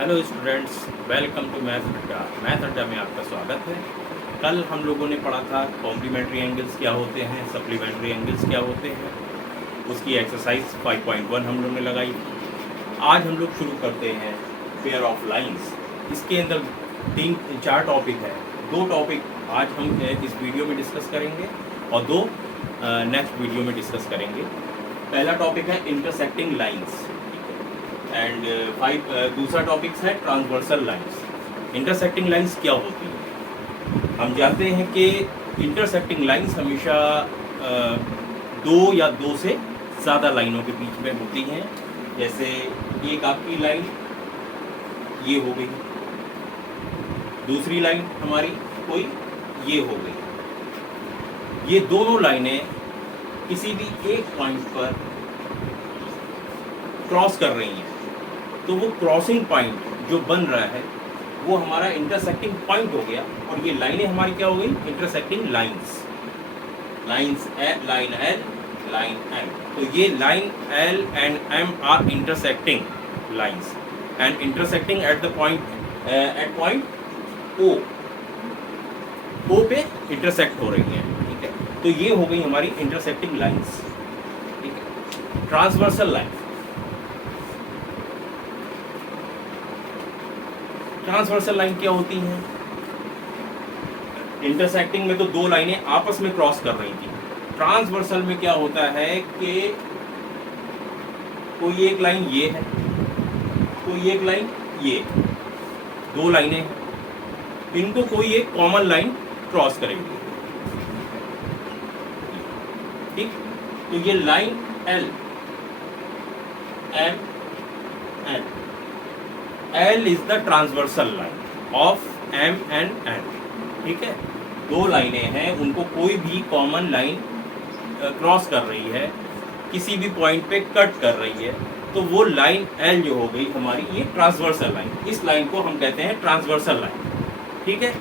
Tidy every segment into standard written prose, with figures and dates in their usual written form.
Hello students, welcome to math Adda. Math Adda में आपका स्वागत है। कल हम लोगों ने पढ़ा था कॉम्प्लीमेंट्री एंगल्स क्या होते हैं, सप्लीमेंट्री एंगल्स क्या होते हैं। उसकी एक्सरसाइज 5.1 हम लोग ने लगाई। आज हम लोग शुरू करते हैं पेयर ऑफ लाइंस। इसके अंदर चार टॉपिक है। दो टॉपिक आज हम इस वीडियो में डिस्कस करेंगे और दो नेक्स्ट वीडियो में डिस्कस करेंगे। पहला टॉपिक है इंटरसेक्टिंग लाइंस एंड दूसरा टॉपिक है ट्रांसवर्सल लाइंस। इंटरसेक्टिंग लाइंस क्या होती है? हम जानते हैं कि इंटरसेक्टिंग लाइंस हमेशा दो या दो से ज़्यादा लाइनों के बीच में होती हैं। जैसे एक आपकी लाइन ये हो गई, दूसरी लाइन हमारी कोई ये हो गई। ये दोनों लाइनें किसी भी एक पॉइंट पर क्रॉस कर रही हैं, तो वो क्रॉसिंग पॉइंट जो बन रहा है वो हमारा इंटरसेक्टिंग पॉइंट हो गया। और ये लाइनें हमारी क्या हो गई? Intersecting lines. Line L, line M. तो ये line L and M are intersecting lines and intersecting at the point O. O पे इंटरसेक्ट हो रही हैं, ठीक है। तो ये हो गई हमारी इंटरसेक्टिंग लाइंस, ठीक है। ट्रांसवर्सल लाइन, ट्रांसवर्सल लाइन क्या होती है? इंटरसेक्टिंग में तो दो लाइनें आपस में क्रॉस कर रही थी। ट्रांसवर्सल में क्या होता है कि कोई एक लाइन ये है, कोई एक लाइन ये, दो लाइनें हैं, इनको कोई एक कॉमन लाइन क्रॉस करेगी, ठीक। तो ये line L M N, L is the transversal line of M and N, ठीक है। दो लाइनें हैं, उनको कोई भी कॉमन लाइन क्रॉस कर रही है, किसी भी पॉइंट पे कट कर रही है, तो वो लाइन L जो हो गई हमारी, ये ट्रांसवर्सल लाइन। इस लाइन को हम कहते हैं ट्रांसवर्सल लाइन, ठीक है।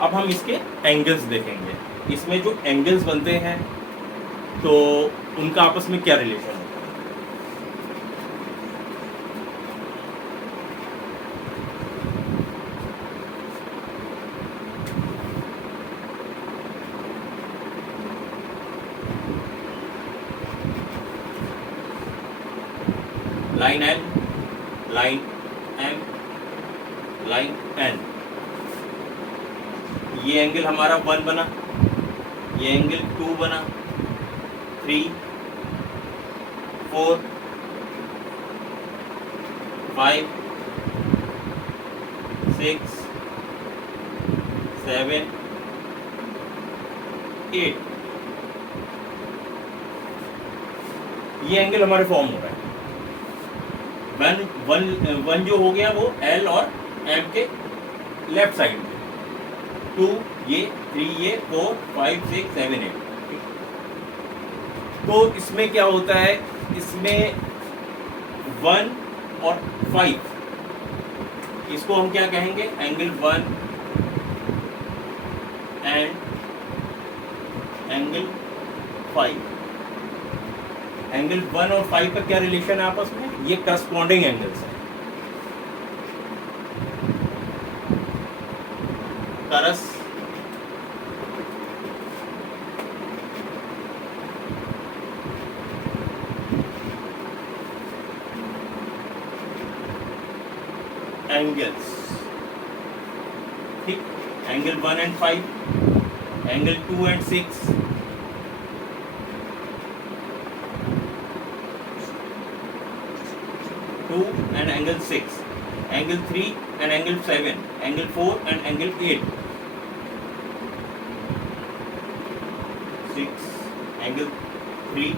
अब हम इसके एंगल्स देखेंगे। इसमें जो एंगल्स बनते हैं तो उनका आपस में क्या रिलेशन है। Line L, line M, line N, ये एंगल हमारा 1 बना, ये एंगल 2 बना, 3, 4, 5, 6, 7, 8। ये एंगल हमारे फॉर्म हो रहा है। वन जो हो गया वो L और M के लेफ्ट साइड में, 2 ये, 3 ये, 4, 5, 6, 7, 8। तो इसमें क्या होता है, इसमें 1 और 5, इसको हम क्या कहेंगे? Angle 1 and angle 5। एंगल 1 और 5 का क्या रिलेशन है आपस में? ये करस्पॉन्डिंग एंगल्स हैं। करस एंगल्स, ठीक। Angle 1 and 5, angle 2 and 6, and angle 6, angle 3 and angle 7, angle 4 and angle 8, 6, angle 3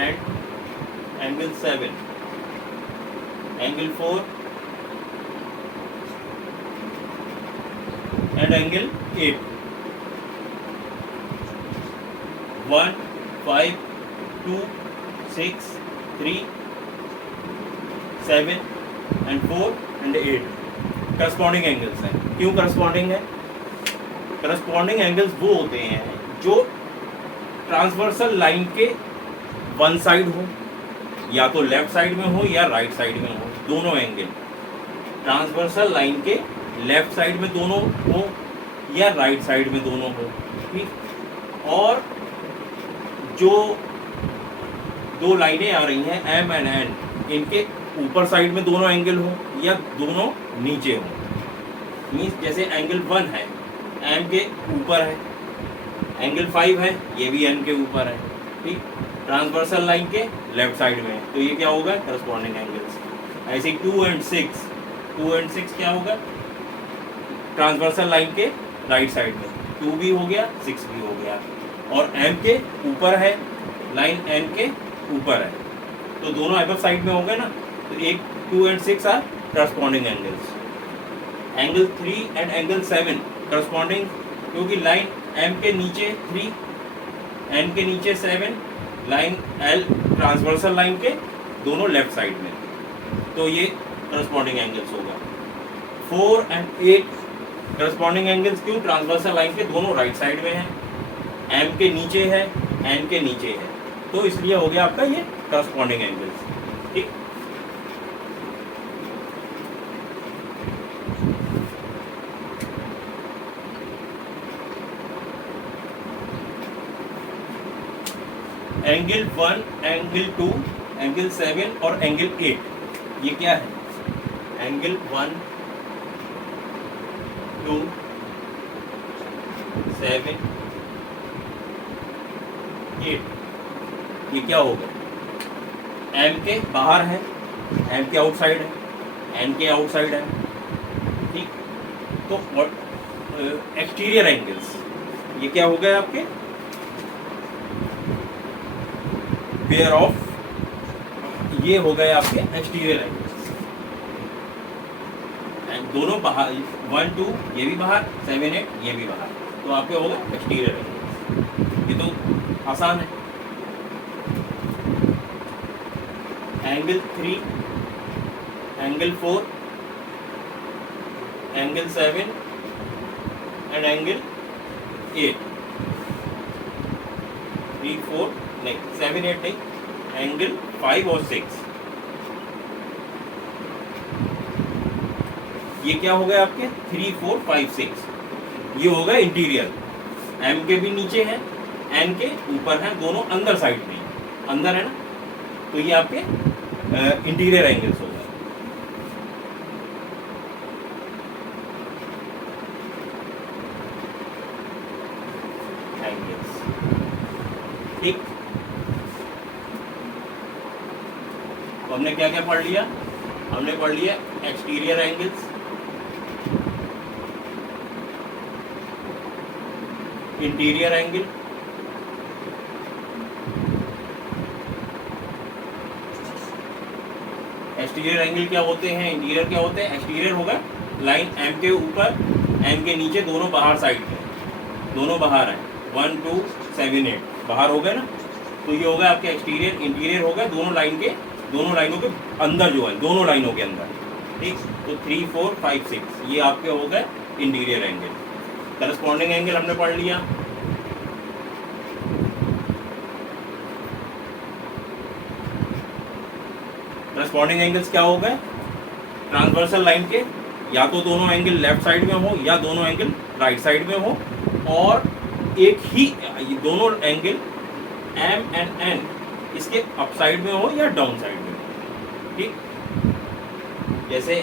and angle 7, angle 4 and angle 8, 1, 5, 2, 6, 3, 7 and 4 and 8 corresponding angles हैं। क्यों करस्पॉन्डिंग है? करस्पॉन्डिंग एंगल्स वो होते हैं जो ट्रांसवर्सल लाइन के वन साइड हो या तो लेफ्ट साइड में हो या राइट साइड में हो, दोनों एंगल ट्रांसवर्सल लाइन के लेफ्ट साइड में दोनों हो या राइट साइड में दोनों हो, ठीक। और जो दो लाइनें आ रही हैं एम एंड एन, इनके ऊपर साइड में दोनों एंगल हो या दोनों नीचे हो। मीन्स जैसे एंगल 1 है, एम के ऊपर है, एंगल 5 है, ये भी एन के ऊपर है, ठीक। ट्रांसवर्सल लाइन के लेफ्ट साइड में है, तो ये क्या होगा, करस्पॉन्डिंग एंगल्स। ऐसे 2 एंड 6 क्या होगा, ट्रांसवर्सल लाइन के राइट साइड में, 2 भी हो गया 6 भी हो गया, और एम के ऊपर है, लाइन एन के ऊपर है, तो दोनों अबव साइड में हो गए ना, तो एक 2 and 6 are corresponding angles. Angle 3 and angle 7 corresponding, क्योंकि लाइन एम के नीचे 3, एन के नीचे 7, लाइन एल ट्रांसवर्सल लाइन के दोनों लेफ्ट साइड में, तो ये करस्पॉन्डिंग एंगल्स होगा। 4 एंड 8 करस्पॉन्डिंग एंगल्स, क्यों, ट्रांसवर्सल लाइन के दोनों राइट साइड में है, एम के नीचे है, एन के नीचे है, तो इसलिए हो गया आपका ये करस्पॉन्डिंग एंगल्स, ठीक। एंगल 1, एंगल 2, एंगल 7 और एंगल 8, ये क्या है, एंगल 1, 2, 7, 8, ये क्या होगा, एम के बाहर है, एम के आउटसाइड है, एन के आउटसाइड है, ठीक। तो एक्सटीरियर एंगल्स, ये क्या हो गए आपके, पेयर ऑफ, ये हो गए आपके एक्सटीरियर एंगल्स, एंड दोनों बाहर, 1, 2 ये भी बाहर, 7, 8 ये भी बाहर, तो आपके हो गए एक्सटीरियर एंगल्स। ये तो आसान है। Angle 3, angle 4, angle 7 and angle 8, 3, 4 नहीं, 7, 8 नहीं, एंगल 5 और 6, ये क्या हो गए आपके 3, 4, 5, 6, ये हो गए इंटीरियर। एम के भी नीचे है, एन के ऊपर है, दोनों अंदर साइड में अंदर है ना, तो ये आपके इंटीरियर एंगल्स हो गए। एंगल्स, ठीक। तो हमने क्या क्या पढ़ लिया, हमने पढ़ लिया exterior angles, interior angle, exterior angle क्या होते हैं, इंटीरियर क्या होते हैं। एक्सटीरियर होगा लाइन एम के ऊपर, एम के नीचे, दोनों बाहर साइड में, दोनों बाहर हैं, 1, 2, 7, 8 बाहर हो गए ना, तो ये होगा आपके एक्सटीरियर। इंटीरियर होगा दोनों लाइनों के अंदर जो है, दोनों लाइनों के अंदर, ठीक। तो 3, 4, 5, 6 ये आपके हो गए इंटीरियर एंगल। करस्पॉन्डिंग एंगल हमने पढ़ लिया। करस्पॉन्डिंग एंगल्स क्या हो गए, ट्रांसवर्सल लाइन के या तो दोनों एंगल लेफ्ट साइड में हो या दोनों एंगल राइट साइड में हो, और एक ही दोनों एंगल एम एंड एन इसके अप साइड में हो या डाउन साइड में हो, ठीक। जैसे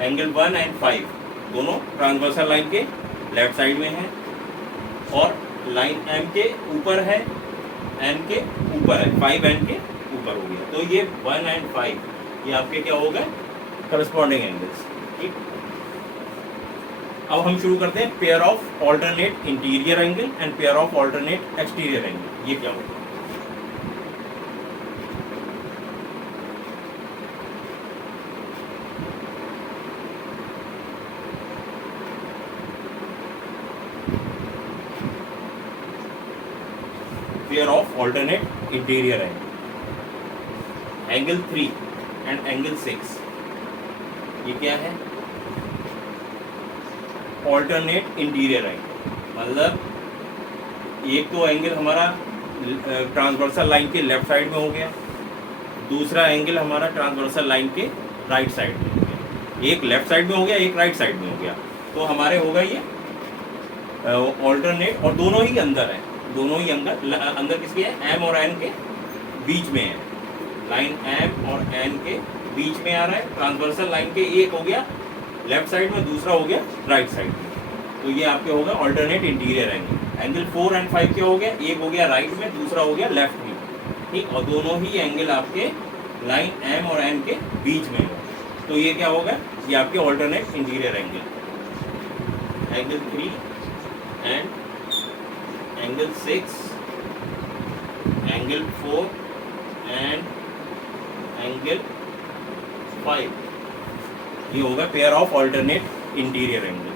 एंगल 1 एंड 5 दोनों ट्रांसवर्सल लाइन के लेफ्ट साइड में है, और लाइन एम के ऊपर है, एन के ऊपर है, 5 एन के ऊपर हो गया, तो ये 1 एंड 5 ये आपके क्या हो गए, करस्पॉन्डिंग एंगल्स, ठीक। अब हम शुरू करते हैं pair of alternate interior angle and pair of alternate exterior angle. ये क्या होगा, pair of alternate interior angle, angle 3 and angle 6 ये क्या है, ऑल्टरनेट इंटीरियर एंगल। मतलब एक तो एंगल हमारा ट्रांसवर्सल लाइन के लेफ्ट साइड में हो गया, दूसरा एंगल हमारा ट्रांसवर्सल लाइन के राइट साइड में हो गया, एक लेफ्ट साइड में हो गया, एक राइट साइड में हो गया। तो हमारे होगा ये ऑल्टरनेट, और दोनों ही अंदर है, दोनों ही अंदर किसके है, एम और एन के बीच में है। लाइन एम और एन के बीच में आ रहा है। ट्रांसवर्सल लाइन के एक हो गया लेफ्ट साइड में, दूसरा हो गया राइट साइड में। तो ये आपके होगा ऑल्टरनेट इंटीरियर एंगल। एंगल 4 और 5 क्या हो गया, एक हो गया राइट में, दूसरा हो गया लेफ्ट में, ठीक। और दोनों ही एंगल आपके लाइन एम और एन के बीच में हो। तो ये क्या होगा, ये आपके alternate interior angle. Angle 3 and angle 6, angle 4 and angle 5, ये होगा pair of alternate interior angle,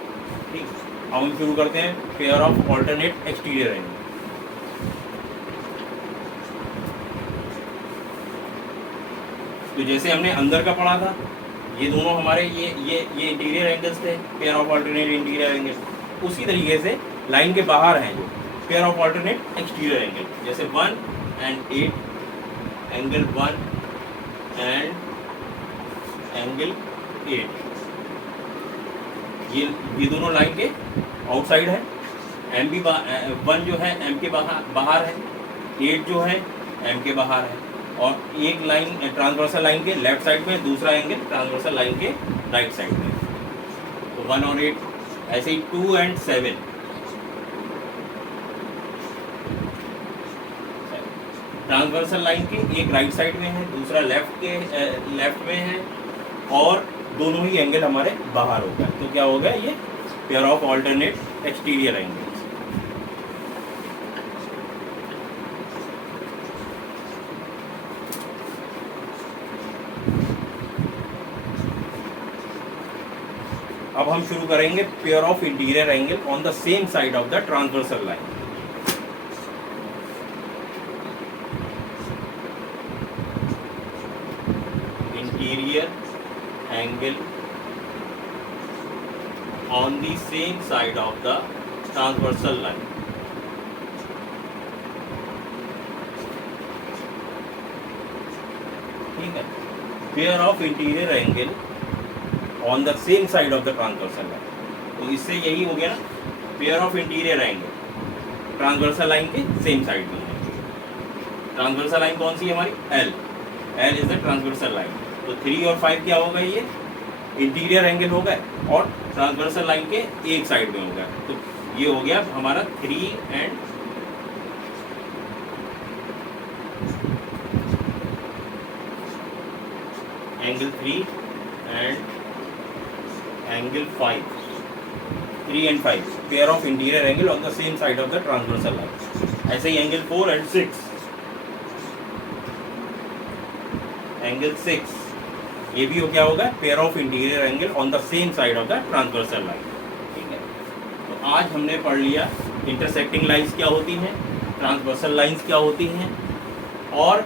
ठीक। अब हम शुरू करते हैं pair of alternate exterior angle. तो जैसे हमने अंदर का पढ़ा था, ये दोनों हमारे ये इंटीरियर एंगल्स थे, pair of alternate interior angle. उसी तरीके से लाइन के बाहर हैं जो pair of alternate exterior angle, जैसे 1 and 8, एंगल 1 एंड एंगल 8, ये दोनों लाइन के आउटसाइड है। एम भी 1 जो है एम के बाहर है, 8 जो है एम के बाहर है, और एक लाइन ट्रांसवर्सल लाइन के लेफ्ट साइड में, दूसरा एंगल ट्रांसवर्सल लाइन के राइट साइड में। तो 1 और 8, ऐसे ही 2 and 7, ट्रांसवर्सल लाइन के एक राइट साइड में है, दूसरा लेफ्ट में है, और दोनों ही एंगल हमारे बाहर होगा। तो क्या होगा, ये pair of alternate exterior angles. अब हम शुरू करेंगे pair of interior angle on the same side of the transversal line. Interior angle on the same side of the transversal line. ठीक है, pair of interior angle on the same side of the transversal line. तो इससे यही हो गया ना, pair of interior angle transversal line के same side में है। ट्रांसवर्सल लाइन कौन सी है हमारी, L is the transversal line. तो 3 और 5 क्या होगा, ये इंटीरियर एंगल होगा, और ट्रांसवर्सल लाइन के एक साइड में होगा। तो ये हो गया हमारा 3 and angle 3 and angle 5, 3 and 5 pair of interior angle on the same side of the transversal line. ऐसे ही एंगल 4 and 6, एंगल 6 ये भी हो क्या होगा, pair of interior angle on the same side of the transversal line, ठीक है। तो आज हमने पढ़ लिया इंटरसेक्टिंग लाइंस क्या होती हैं, ट्रांसवर्सल लाइंस क्या होती हैं, और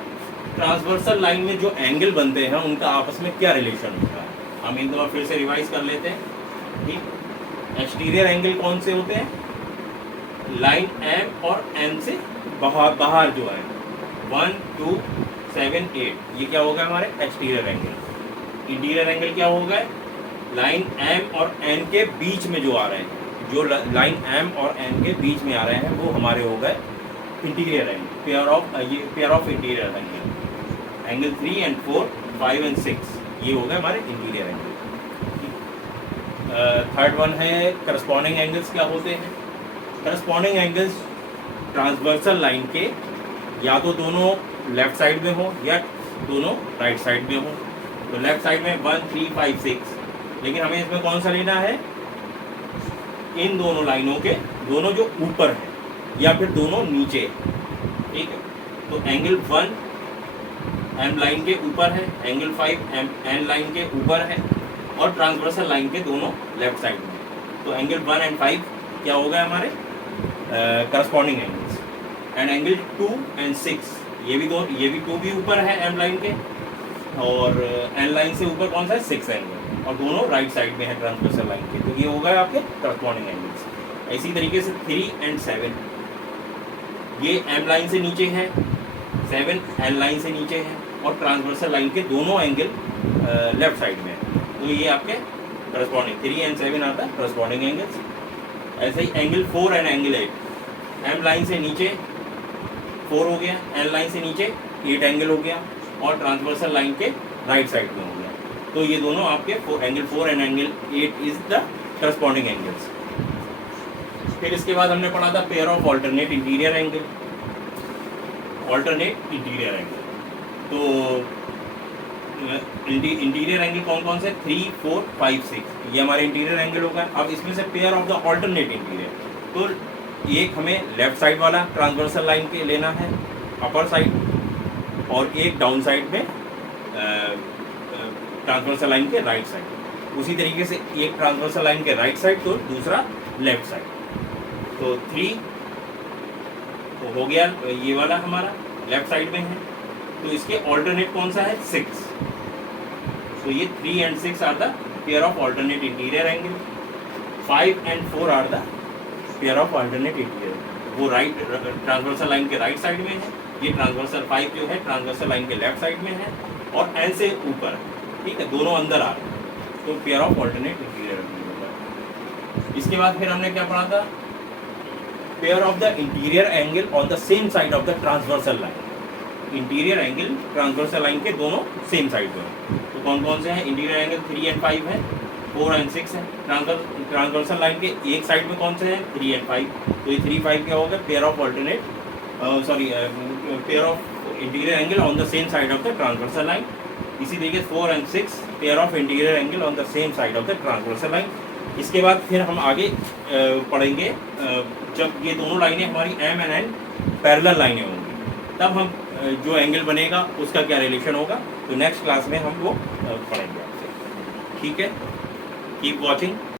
ट्रांसवर्सल लाइन में जो एंगल बनते हैं उनका आपस में क्या रिलेशन होता है। हम एक बार फिर से रिवाइज कर लेते हैं, ठीक। एक्सटीरियर एंगल कौन से होते हैं, लाइन एम और एन से बाहर जो है 1, 2, 7, 8, ये क्या होगा हमारे एक्सटीरियर एंगल। इंटीरियर एंगल क्या होगा, लाइन एम और एन के बीच में जो आ रहे हैं, जो लाइन एम और एन के बीच में आ रहे हैं वो हमारे हो गए interior angle, pair of interior angle. Angle 3 and 4, 5 and 6 ये हो गए हमारे इंटीरियर एंगल। थर्ड वन है करस्पॉन्डिंग एंगल्स क्या होते हैं। करस्पॉन्डिंग एंगल्स ट्रांसवर्सल लाइन के या तो दोनों लेफ्ट साइड में हो या दोनों राइट साइड में हो। तो लेफ्ट साइड में 1, 3, 5, 6, लेकिन हमें इसमें कौन सा लेना है, इन दोनों लाइनों के दोनों जो ऊपर है या फिर दोनों नीचे, ठीक है। तो एंगल 1 एम लाइन के ऊपर है, एंगल 5 एन लाइन के ऊपर है, और ट्रांसवर्सल लाइन के दोनों लेफ्ट साइड में। तो एंगल 1 and 5 क्या होगा हमारे corresponding angles. And angle 2 and 6 ये भी 2 भी ऊपर है एम लाइन के, और एन लाइन से ऊपर कौन सा है 6 एंगल, और दोनों राइट साइड में है ट्रांसवर्सल लाइन के। तो ये होगा आपके करस्पॉन्डिंग एंगल्स। इसी तरीके से 3 and 7 ये एम लाइन से नीचे है, 7 एन लाइन से नीचे है, और ट्रांसवर्सल लाइन के दोनों एंगल लेफ्ट साइड में है, तो ये आपके करस्पॉन्डिंग 3 and 7 आता है करस्पॉन्डिंग एंगल्स। ऐसे ही angle 4 and angle 8, M line से नीचे 4 हो गया, एन लाइन से नीचे 8 एंगल हो गया और ट्रांसवर्सल लाइन के राइट साइड में हो गया, तो ये दोनों आपके angle 4 and angle 8 is the corresponding angles. फिर इसके बाद हमने पढ़ा था pair of alternate interior angle. Alternate interior angle, तो इंटीरियर एंगल कौन कौन से 3, 4, 5, 6 ये हमारे इंटीरियर एंगल होगा। अब इसमें से pair of the alternate interior, तो एक हमें लेफ्ट साइड वाला ट्रांसवर्सल लाइन के लेना है अपर साइड, और एक डाउन साइड में ट्रांसवर्सल लाइन के राइट साइड। उसी तरीके से एक ट्रांसवर्सल लाइन के राइट साइड तो दूसरा लेफ्ट साइड। तो 3 तो हो गया, ये वाला हमारा लेफ्ट साइड में है, तो इसके ऑल्टरनेट कौन सा है 6, तो ये 3 and 6 are the pair of alternate interior angle. 5 and 4 are the pair of alternate interior, वो राइट ट्रांसवर्सल लाइन के राइट साइड में है, ये ट्रांसवर्सल 5 जो है ट्रांसवर्सल लाइन के लेफ्ट साइड में है और एन से ऊपर, ठीक है, दोनों अंदर आ रहे हैं, तो pair of alternate interior angle. इसके बाद फिर हमने क्या पढ़ा था, pair of the interior angle on the same side of the transversal line. Interior angle transversal line के दोनों सेम साइड पर, तो कौन कौन से हैं, इंटीरियर एंगल 3 and 5 है, 4 and 6 है। ट्रांसवर्सल लाइन के एक साइड में कौन से हैं 3 and 5, तो ये 3, 5 क्या होगा, pair of alternate pair of interior angle on the same side of the transversal line. इसी तरीके 4 and 6 pair of interior angle on the same side of the transversal line. इसके बाद फिर हम आगे पढ़ेंगे जब ये दोनों लाइनें हमारी एम एंड एन पैरेलल लाइनें होंगी, तब हम जो एंगल बनेगा उसका क्या रिलेशन होगा, तो नेक्स्ट क्लास में हम वो पढ़ेंगे आपसे। ठीक है, कीप वॉचिंग।